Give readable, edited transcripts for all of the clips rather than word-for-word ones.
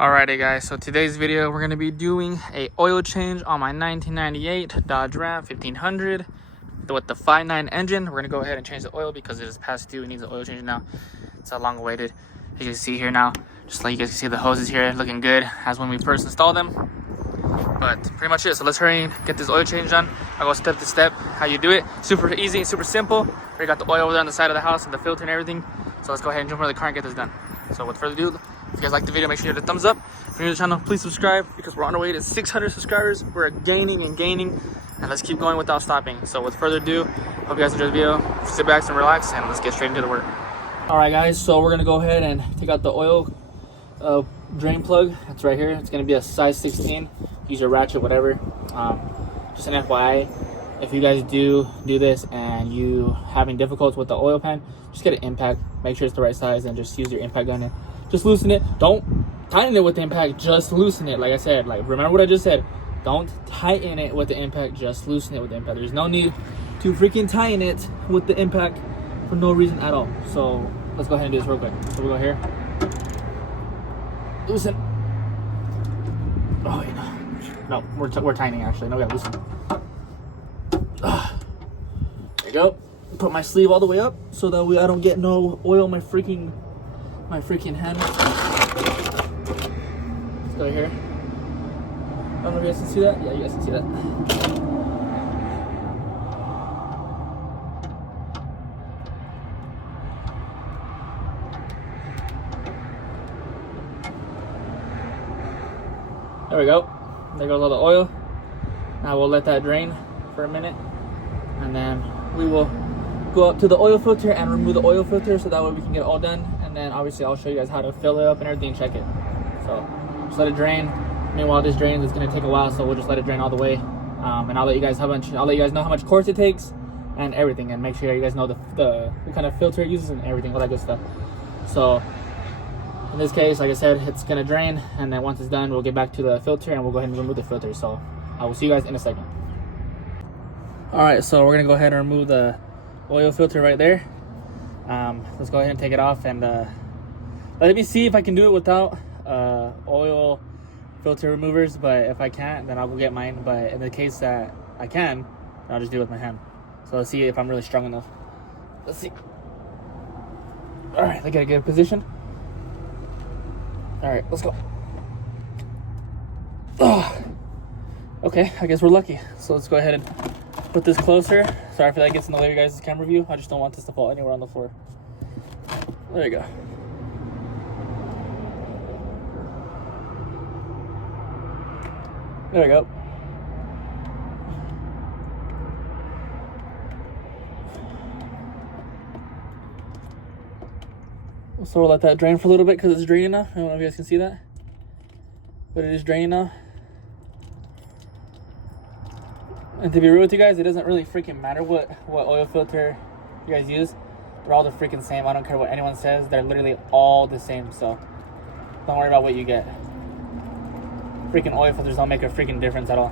Alrighty guys, so today's video we're going to be doing a oil change on my 1998 Dodge Ram 1500 with the 5.9 engine. We're going to go ahead and change the oil because it is past due. It needs an oil change now. It's long awaited. As you can see here now, just like you guys can see, the hoses here looking good as when we first installed them. But pretty much it. So let's hurry and get this oil change done. I'll go step to step how you do it. Super easy and super simple. We got the oil over there on the side of the house and the filter and everything. So let's go ahead and jump into the car and get this done. So without further ado, if you guys like the video, make sure you hit the thumbs up. If you're new to the channel, please subscribe because we're on our way to 600 subscribers. We're gaining and gaining, and let's keep going without stopping. So with further ado, hope you guys enjoy the video. Sit back and relax, and let's get straight into the work. All right, guys. So we're gonna go ahead and take out the oil drain plug. It's right here. It's gonna be a size 16. Use your ratchet, whatever. Just an FYI, if you guys do this and you having difficulties with the oil pan, just get an impact. Make sure it's the right size and just use your impact gun and just loosen it. Don't tighten it with the impact, just loosen it. Like I said, remember what I just said. Don't tighten it with the impact, just loosen it with the impact. There's no need to freaking tighten it with the impact for no reason at all. So let's go ahead and do this real quick. So we go here. Loosen. Oh wait, no, we're tightening actually. No, we gotta loosen. There you go. Put my sleeve all the way up so that way I don't get no oil on my freaking hand. Let's go here. I don't know if you guys can see that. Yeah, you guys can see that. There we go. There goes all the oil. Now we'll let that drain for a minute, and then we will go up to the oil filter and remove the oil filter so that way we can get it all done. And then obviously I'll show you guys how to fill it up and everything, check it. So just let it drain. Meanwhile this drains, it's gonna take a while, so we'll just let it drain all the way. And I'll let you guys know how much course it takes and everything, and make sure you guys know what kind of filter it uses and everything, all that good stuff. So in this case, like I said, it's gonna drain, and then once it's done, we'll get back to the filter and we'll go ahead and remove the filter. So I will see you guys in a second. All right, so we're gonna go ahead and remove the oil filter right there. Let's go ahead and take it off, and let me see if I can do it without oil filter removers, but if I can't, then I'll go get mine. But in the case that I can, I'll just do it with my hand. So let's see if I'm really strong enough. Let's see. All right, I gotta get a position. All right, let's go. Okay, I guess we're lucky. So let's go ahead and put this closer. Sorry for that gets in the way of your guys' camera view. I just don't want this to fall anywhere on the floor. There you go. There we go. So we'll let that drain for a little bit because it's draining now. I don't know if you guys can see that, but it is draining now. And to be real with you guys, it doesn't really freaking matter what oil filter you guys use. They're all the freaking same. I don't care what anyone says. They're literally all the same. So don't worry about what you get. Freaking oil filters don't make a freaking difference at all.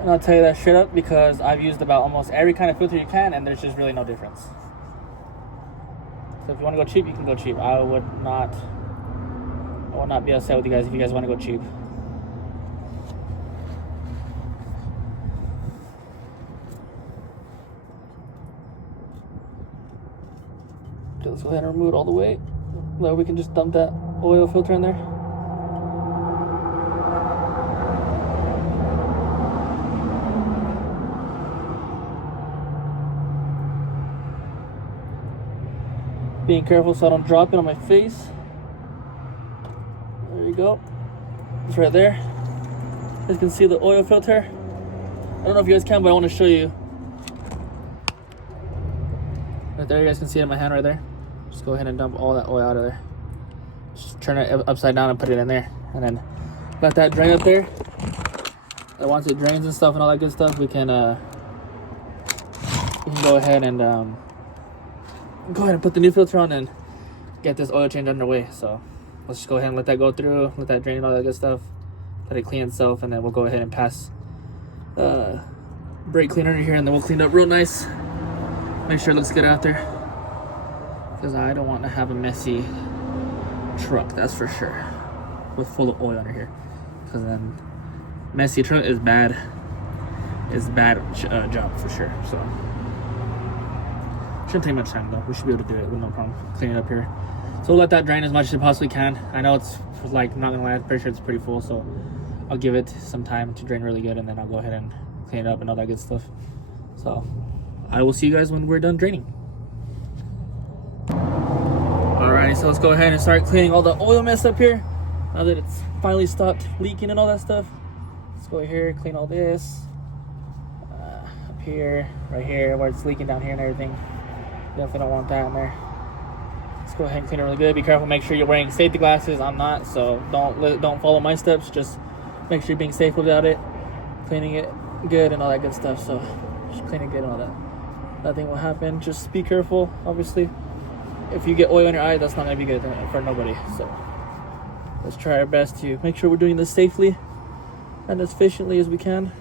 And I'll tell you that straight up because I've used about almost every kind of filter you can, and there's just really no difference. So if you want to go cheap, you can go cheap. I will not be upset with you guys if you guys want to go cheap. Okay, let's go ahead and remove it all the way. That way we can just dump that oil filter in there. Being careful so I don't drop it on my face. There you go. It's right there. You guys can see the oil filter. I don't know if you guys can, but I want to show you. Right there, you guys can see it in my hand right there. Just go ahead and dump all that oil out of there. Just turn it upside down and put it in there, and then let that drain up there. And once it drains and stuff and all that good stuff, we can go ahead and put the new filter on and get this oil change underway. So let's just go ahead and let that go through, let that drain and all that good stuff, let it clean itself, and then we'll go ahead and pass brake cleaner under here, and then we'll clean it up real nice. Make sure it looks good out there, because I don't want to have a messy truck, that's for sure, with full of oil under here. Because then messy truck is bad. It's a bad job for sure. So shouldn't take much time though. We should be able to do it with no problem. Clean it up here. So we'll let that drain as much as it possibly can. I know it's like, not gonna lie, I'm pretty sure it's pretty full, so I'll give it some time to drain really good, and then I'll go ahead and clean it up and all that good stuff. So I will see you guys when we're done draining. Alrighty, so let's go ahead and start cleaning all the oil mess up here. Now that it's finally stopped leaking and all that stuff, let's go here, clean all this. Up here, right here, where it's leaking down here and everything. Definitely don't want that in there. Let's go ahead and clean it really good. Be careful, make sure you're wearing safety glasses. I'm not, so don't follow my steps. Just make sure you're being safe without it. Cleaning it good and all that good stuff. So just clean it good and all that. Nothing will happen. Just be careful, obviously. If you get oil in your eye, that's not going to be good for nobody. So let's try our best to make sure we're doing this safely and as efficiently as we can.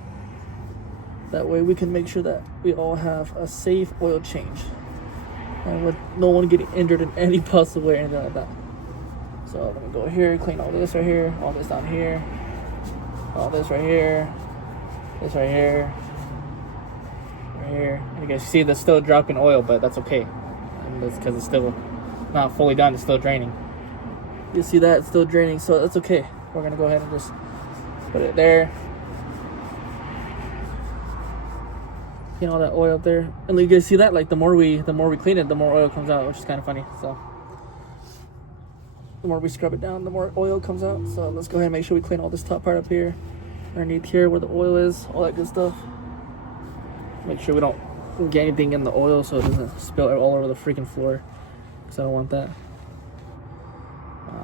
That way we can make sure that we all have a safe oil change. And with no one getting injured in any possible way or anything like that. So let me go here, clean all this right here, all this down here, all this right here, this right here, right here. And you guys see there's still dropping oil, but that's okay. And that's because it's still not fully done, it's still draining. You see that? It's still draining, so that's okay. We're gonna go ahead and just put it there. You know, that oil up there, and you guys see that, like the more we clean it, the more oil comes out, which is kind of funny. So the more we scrub it down, the more oil comes out. So let's go ahead and make sure we clean all this top part up here, underneath here where the oil is, all that good stuff. Make sure we don't get anything in the oil so it doesn't spill all over the freaking floor, because I don't want that.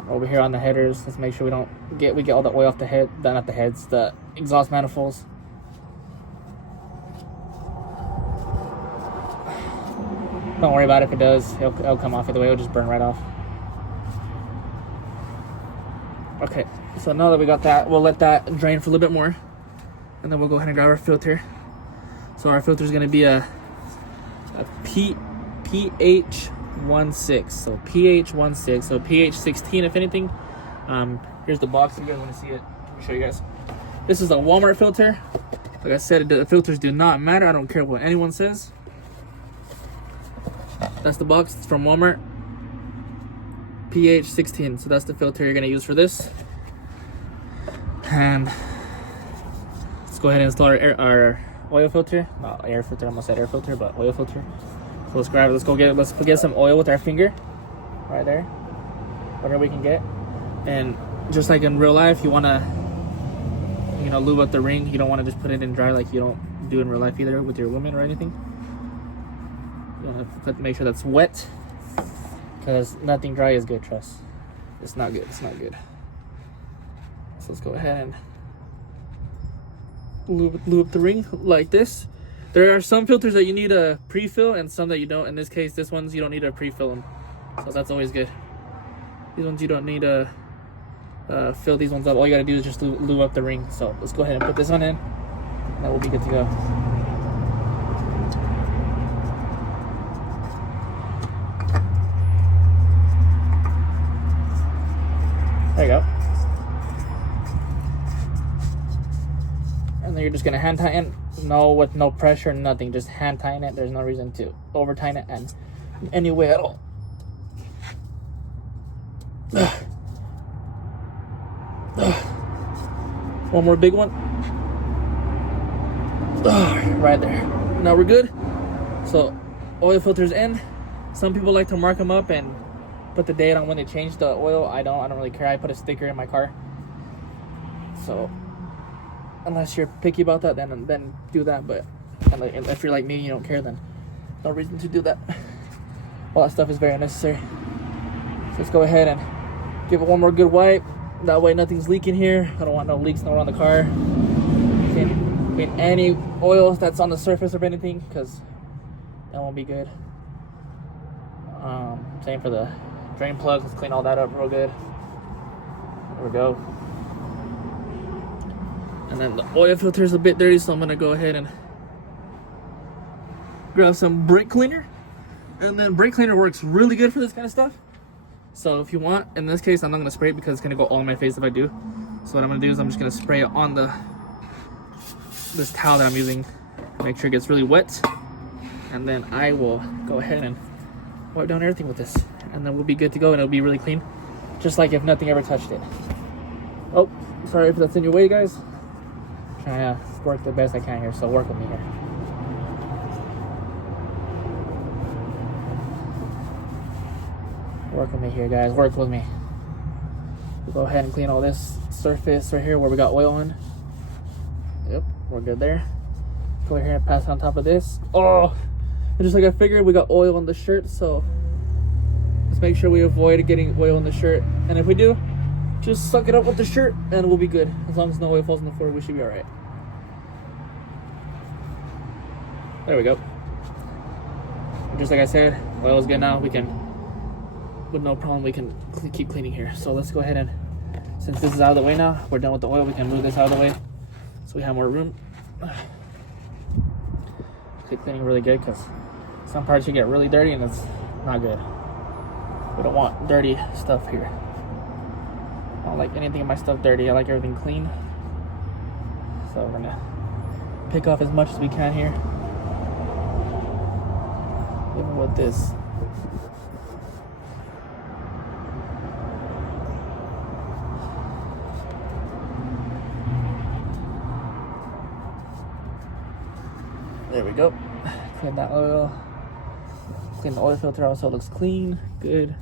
Over here on the headers, let's make sure we get all the oil off the head, not the heads, the exhaust manifolds. Don't worry about it if it does. It'll come off either way. It'll just burn right off. Okay, so now that we got that, we'll let that drain for a little bit more, and then we'll go ahead and grab our filter. So our filter is going to be a pH-16. So pH-16. So pH-16 if anything. Here's the box if you guys want to see it. Let me show you guys. This is a Walmart filter. Like I said, the filters do not matter. I don't care what anyone says. That's the box. It's from Walmart. pH-16. So that's the filter you're going to use for this. And let's go ahead and install our oil filter. Not air filter. I almost said air filter, but oil filter. So let's grab it. Let's get some oil with our finger. Right there. Whatever we can get. And just like in real life, you want to, lube up the ring. You don't want to just put it in dry like you don't do in real life either with your women or anything. You want to make sure that's wet, because nothing dry is good, trust. It's not good. It's not good. So let's go ahead and lube up the ring like this. There are some filters that you need a pre-fill and some that you don't. In this case, this one's you don't need to pre-fill them. So that's always good. These ones you don't need to fill these ones up. All you gotta do is just lube up the ring. So let's go ahead and put this one in. And that will be good to go. There you go. And then you're just gonna hand tighten. No, with no pressure, nothing. Just hand tighten it. There's no reason to over tighten it and in any way at all. One more big one. Right there. Now we're good. So oil filters in. Some people like to mark them up and put the date on when they change the oil. I don't really care. I put a sticker in my car. So unless you're picky about that, then do that. But if you're like me, you don't care, then no reason to do that. All that stuff is very unnecessary. So let's go ahead and give it one more good wipe. That way nothing's leaking here. I don't want no leaks nowhere on the car. Clean any oil that's on the surface of anything, because that won't be good. Same for the drain plug. Let's clean all that up real good. There we go. And then the oil filter is a bit dirty, so I'm gonna go ahead and grab some brake cleaner. And then brake cleaner works really good for this kind of stuff. So if you want, in this case, I'm not gonna spray it because it's gonna go all on my face if I do. So what I'm gonna do is I'm just gonna spray it on this towel that I'm using. Make sure it gets really wet. And then I will go ahead and wipe down everything with this. And then we'll be good to go and it'll be really clean. Just like if nothing ever touched it. Oh, sorry if that's in your way, guys. Trying to work the best I can here, so work with me here. Work with me here, guys. Work with me. We'll go ahead and clean all this surface right here where we got oil on. Yep, we're good there. Go ahead and pass it on top of this. Oh, and just like I figured, we got oil on the shirt, so let's make sure we avoid getting oil on the shirt. And if we do, just suck it up with the shirt and we'll be good. As long as no oil falls on the floor, we should be all right. There we go. Just like I said, oil is good now. We can, with no problem, we can keep cleaning here. So let's go ahead and, since this is out of the way now, we're done with the oil, we can move this out of the way so we have more room. Keep cleaning really good because some parts you get really dirty and it's not good. We don't want dirty stuff here. I don't like anything of my stuff dirty. I like everything clean. So we're gonna pick off as much as we can here. Even with this. There we go. Clean that oil. Clean the oil filter out so it looks clean, good.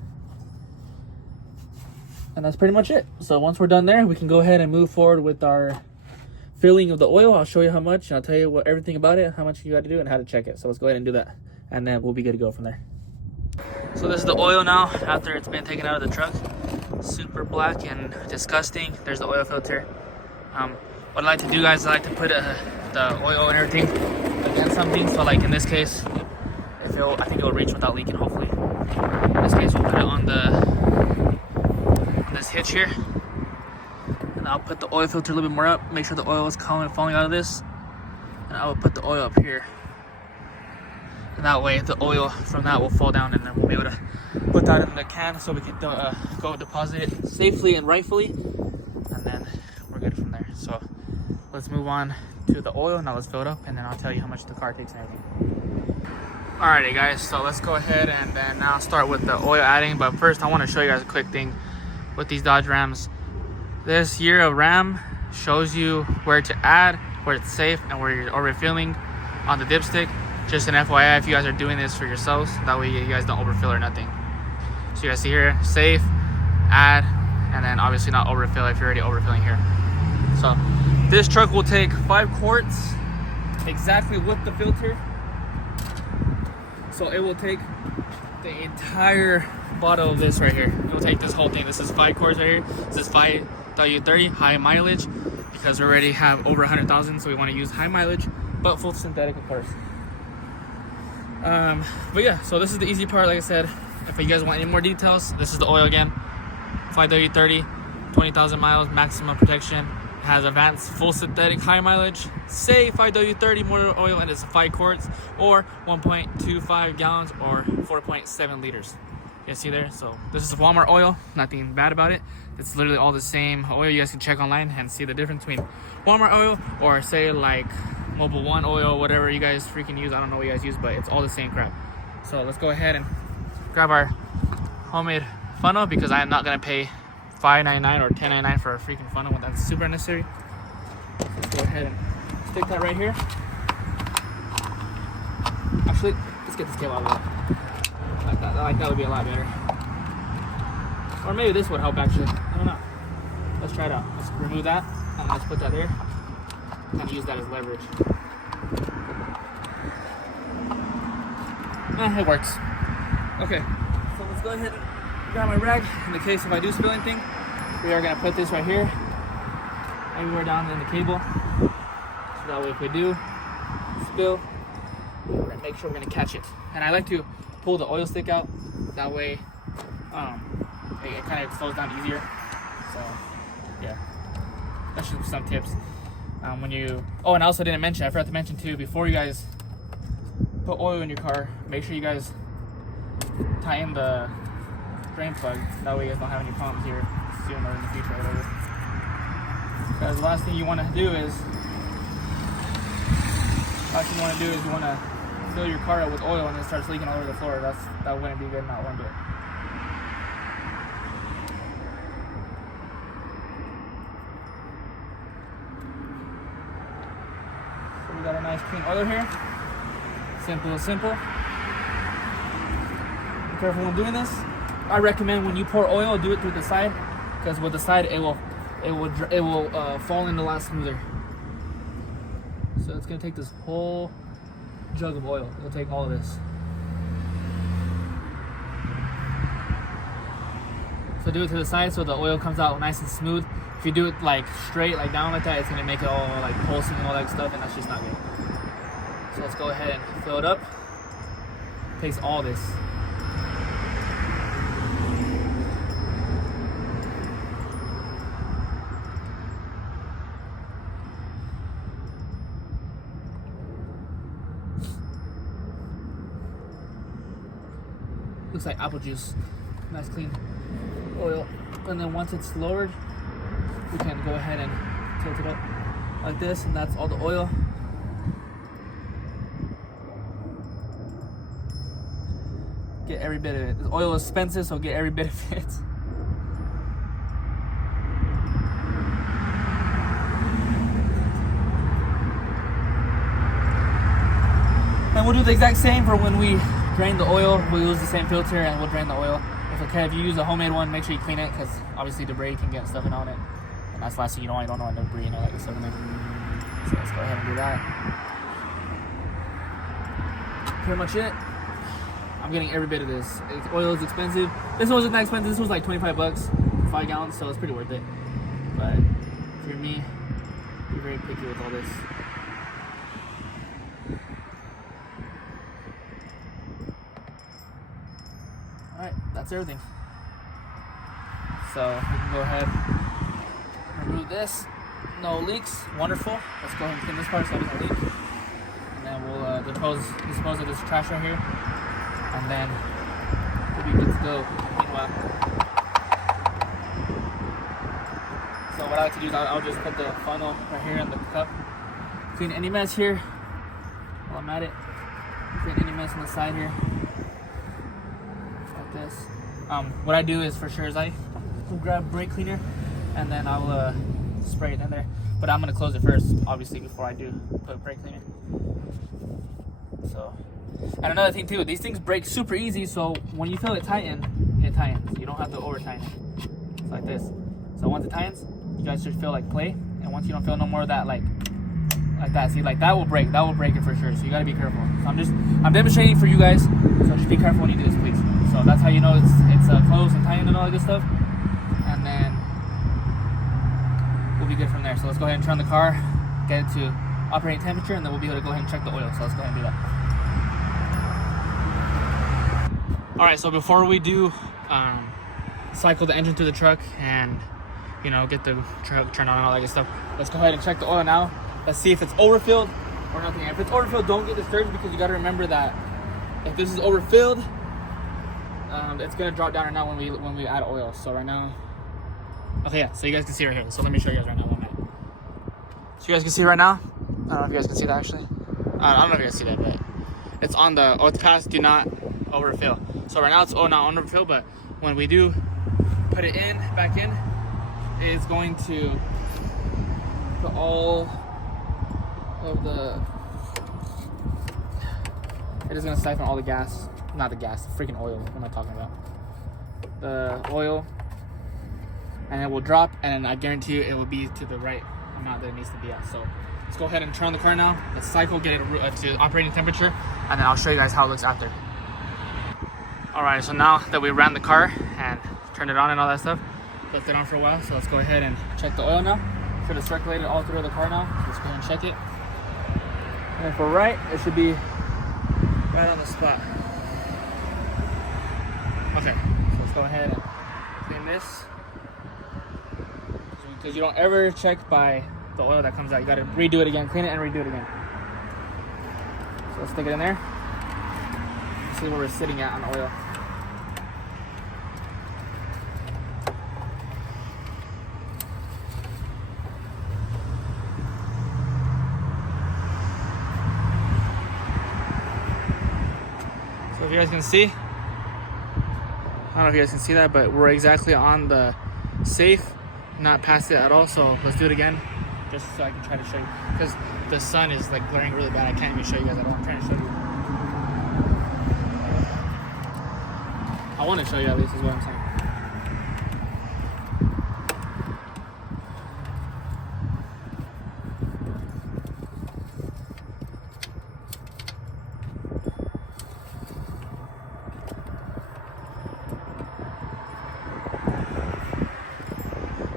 And that's pretty much it. So once we're done there, we can go ahead and move forward with our filling of the oil. I'll show you how much, and I'll tell you everything about it, how much you got to do, and how to check it. So let's go ahead and do that, and then we'll be good to go from there. So this is the oil now after it's been taken out of the truck. Super black and disgusting. There's the oil filter. What I like to do, guys, I like to put the oil and everything against something. So like in this case, I think it will reach without leaking, hopefully. In this case, we'll put it on this hitch here. And I'll put the oil filter a little bit more up, make sure the oil is falling out of this. And I will put the oil up here. And that way the oil from that will fall down and then we'll be able to put that in the can so we can go deposit it safely and rightfully. And then we're good from there. So let's move on to the oil. Now let's fill it up and then I'll tell you how much the car takes and everything. Alrighty guys, so let's go ahead and then now start with the oil adding. But first I want to show you guys a quick thing with these Dodge Rams. This year of Ram shows you where to add, where it's safe, and where you're overfilling on the dipstick. Just an FYI if you guys are doing this for yourselves, that way you guys don't overfill or nothing. So you guys see here, safe, add, and then obviously not overfill if you're already overfilling here. So this truck will take 5 quarts exactly with the filter. So it will take the entire bottle of this right here. It will take this whole thing. This is 5 quarts right here. This is 5W30 high mileage because we already have over 100,000, so we want to use high mileage, but full synthetic of course. But yeah, so this is the easy part. Like I said, if you guys want any more details, this is the oil again. 5W30, 20,000 miles, maximum protection. It has advanced full synthetic high mileage. Say 5W30 motor oil and it's 5 quarts or 1.25 gallons or 4.7 liters. You guys see there? So this is Walmart oil, nothing bad about it. It's literally all the same oil. You guys can check online and see the difference between Walmart oil or say like Mobil 1 oil, whatever you guys freaking use. I don't know what you guys use, but it's all the same crap. So let's go ahead and grab our homemade funnel because I am not gonna pay $5.99 or $10.99 for a freaking funnel when that's super unnecessary. Let's go ahead and stick that right here. Actually, let's get this cable out of there. Like that would be a lot better. Or maybe this would help actually. I don't know. Let's try it out. Let's remove that and let's put that there. And use that as leverage. It works. Okay, so let's go ahead and grab my rag. In the case if I do spill anything, we are gonna put this right here, everywhere down in the cable. So that way if we do spill, we're gonna make sure we're gonna catch it. And I like to pull the oil stick out, that way it kind of slows down easier. So yeah, that's just some tips. When you, oh, and I also didn't mention, I forgot to mention too, before you guys put oil in your car, make sure you guys tighten the drain plug. That way you guys don't have any problems here soon or in the future or whatever. Because the last thing you want to do is you want to fill your car up with oil and it starts leaking all over the floor. That wouldn't be good, and I wouldn't do it. So we got a nice clean oil here. Simple. Be careful when doing this. I recommend when you pour oil, do it through the side, because with the side it will fall in a lot smoother. So it's gonna take this whole jug of oil. It'll take all of this. So do it to the side so the oil comes out nice and smooth. If you do it like straight, like down like that, it's gonna make it all like pulsing and all that stuff, and that's just not good. So let's go ahead and fill it up. Takes all this. Looks like apple juice. Nice clean oil. And then once it's lowered, we can go ahead and tilt it up like this, and that's all the oil. Get every bit of it. The oil is expensive, so get every bit of it. And we'll do the exact same for when we drain the oil. We'll use the same filter and we'll drain the oil. If you use a homemade one, make sure you clean it, because obviously debris can get stuff in on it. And that's the last thing you don't want. You don't want debris and all that stuff in there. So let's go ahead and do that. Pretty much it. I'm getting every bit of this. Oil is expensive. This wasn't that expensive. This was like 25 bucks for 5 gallons, so it's pretty worth it. But for me, be very picky with all this. Alright, that's everything. So we can go ahead and remove this. No leaks. Wonderful. Let's go ahead and clean this part so it doesn't leak. And then we'll dispose of this trash right here. And then we'll be good to go. Meanwhile. So what I like to do is I'll just put the funnel right here in the cup. Clean any mess here while I'm at it. Clean any mess on the side here. This. What I do is for sure is I will grab brake cleaner and then I'll spray it in there. But I'm gonna close it first, obviously, before I do put brake cleaner. So, and another thing too, these things break super easy. So when you feel it tighten, it tightens. You don't have to over tighten it. It's like this. So once it tightens, you guys should feel like play. And once you don't feel no more of that, like that. See, like that will break. That will break it for sure. So you gotta be careful. So I'm demonstrating for you guys. So just be careful when you do this, please. So that's how you know it's closed and tightened and all that good stuff. And then we'll be good from there. So let's go ahead and turn the car, get it to operating temperature, and then we'll be able to go ahead and check the oil. So let's go ahead and do that. All right. So before we do cycle the engine through the truck and get the truck turned on and all that good stuff, let's go ahead and check the oil now. Let's see if it's overfilled or nothing. If it's overfilled, don't get discouraged, because you got to remember that if this is overfilled, it's gonna drop down right now when we add oil. So right now, okay, yeah. So you guys can see right here. So let me show you guys right now. 1 minute. So you guys can see right now. I don't know if you guys can see that actually. I don't know if you guys see that, but it's on the oath pass. Do not overfill. So right now it's not overfill, but when we do put it back in, it's going to put all of the. It is going to siphon all the gas. Not the gas, the freaking oil. What am I talking about? The oil. And it will drop, and then I guarantee you it will be to the right amount that it needs to be at. So let's go ahead and turn on the car now. Let's cycle, get it to operating temperature, and then I'll show you guys how it looks after. Alright, so now that we ran the car and turned it on and all that stuff, left it on for a while. So let's go ahead and check the oil now. Should have circulated all through the car now. Let's go ahead and check it. And if we're right, it should be right on the spot. Okay, so let's go ahead and clean this. Because you don't ever check by the oil that comes out. You gotta redo it again, clean it and redo it again. So let's stick it in there. See where we're sitting at on oil. you guys can see. I don't know if you guys can see that, but we're exactly on the safe, not past it at all. So let's do it again, just so I can try to show you, because the sun is like glaring really bad. I can't even show you guys at all. I'm trying to show you. I want to show you at least, is what I'm saying.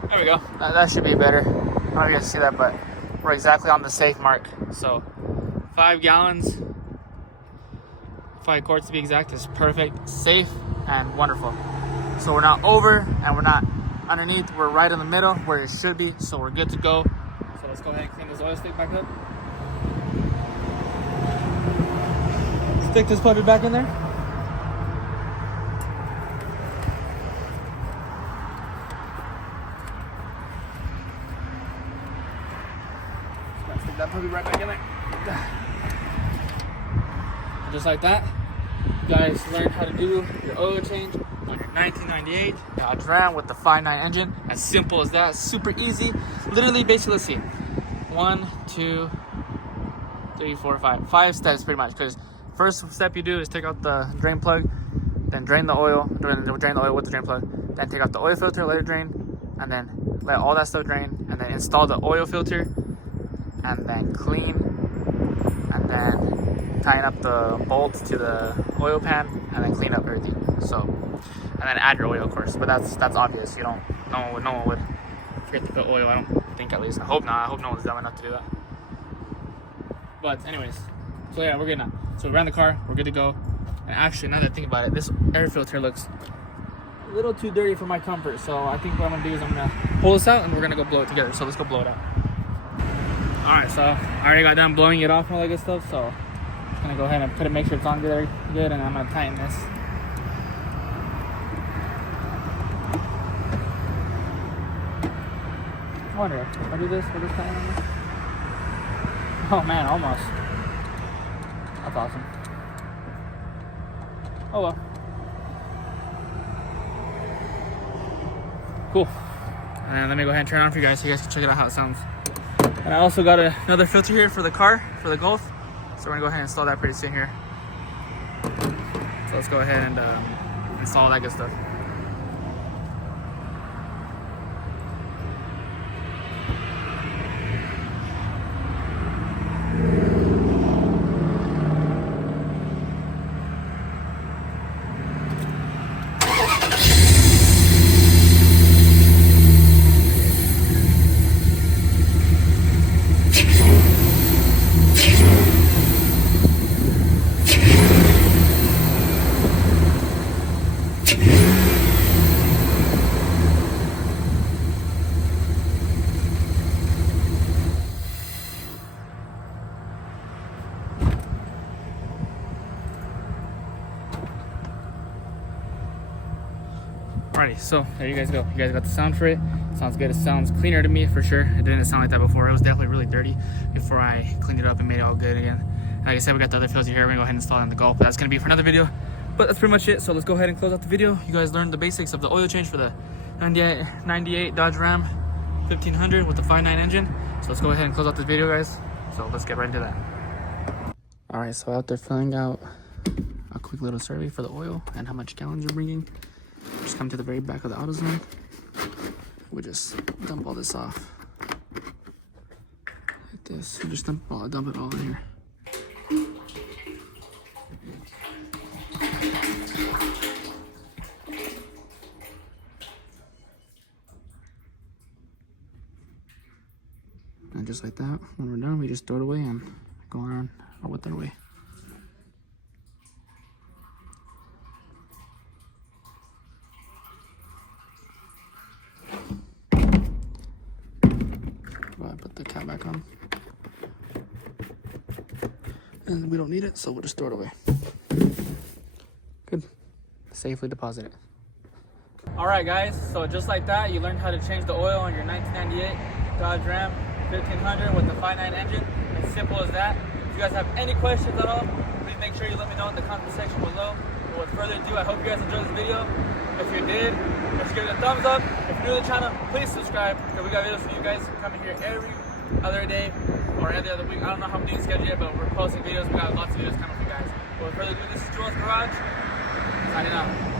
There we go. That should be better. I don't know if you guys see that, but we're exactly on the safe mark. So 5 gallons, 5 quarts to be exact, is perfect, safe, and wonderful. So we're not over and we're not underneath. We're right in the middle where it should be. So we're good to go. So let's go ahead and clean this oil stick back up. Stick this puppy back in there. Stick that puppy right back in there. Just like that, you guys learn how to do your oil change on your 1998 Dodge Ram with the 5.9 engine. As simple as that, super easy. Literally, basically, let's see, 1, 2, 3, 4, 5. 5 steps pretty much. Because first step you do is take out the drain plug, then drain the oil, drain the oil with the drain plug, then take out the oil filter, let it drain, and then let all that stuff drain, and then install the oil filter, and then clean, and then tighten up the bolts to the oil pan, and then clean up everything. So, and then add your oil, of course. But that's obvious. You don't. No one would forget to put oil. I don't think, at least. I hope not. I hope no one's dumb enough to do that. But anyways, so yeah, we're good now. So we ran the car. We're good to go. And actually, now that I think about it, this air filter looks a little too dirty for my comfort. So I think what I'm gonna do is I'm gonna pull this out and we're gonna go blow it together. So let's go blow it out. All right. So I already got done blowing it off and all that good stuff. So I'm gonna go ahead and put it, make sure it's on good, and I'm gonna tighten this. I wonder if I do this, will this tighten on this? Oh man, almost. That's awesome. Oh well. Cool. And let me go ahead and turn it on for you guys so you guys can check it out how it sounds. And I also got another filter here for the car, for the Golf. So we're gonna go ahead and install that pretty soon here. So let's go ahead and install all that good stuff. Alrighty, so there you guys go. You guys got the sound for it. Sounds good. It sounds cleaner to me for sure. It didn't sound like that before. It was definitely really dirty before I cleaned it up and made it all good again. Like I said, we got the other filter here. We're gonna go ahead and install it on the Golf, but that's gonna be for another video. But that's pretty much it. So let's go ahead and close out the video. You guys learned the basics of the oil change for the 98 Dodge Ram 1500 with the 5.9 engine. So let's go ahead and close out this video, guys. So let's get right into that. All right, so out there filling out a quick little survey for the oil and how much gallons you're bringing. Just come to the very back of the AutoZone. We just dump all this off like this. We just dump it all in here. And just like that, when we're done, we just throw it away and go on with our way. Put the cap back on. And we don't need it, so we'll just throw it away. Good. Safely deposit it. All right, guys, so just like that, you learned how to change the oil on your 1998 Dodge Ram 1500 with the 5.9 engine. As simple as that. If you guys have any questions at all, please make sure you let me know in the comment section below. But with further ado, I hope you guys enjoyed this video. If you did, make sure you give it a thumbs up. If you're new to the channel, please subscribe, because we got videos for you guys coming here every other day or every other week. I don't know how I'm doing schedule yet, but we're posting videos. We got lots of videos coming for you guys. But with further ado, this is Joel's Garage, signing out.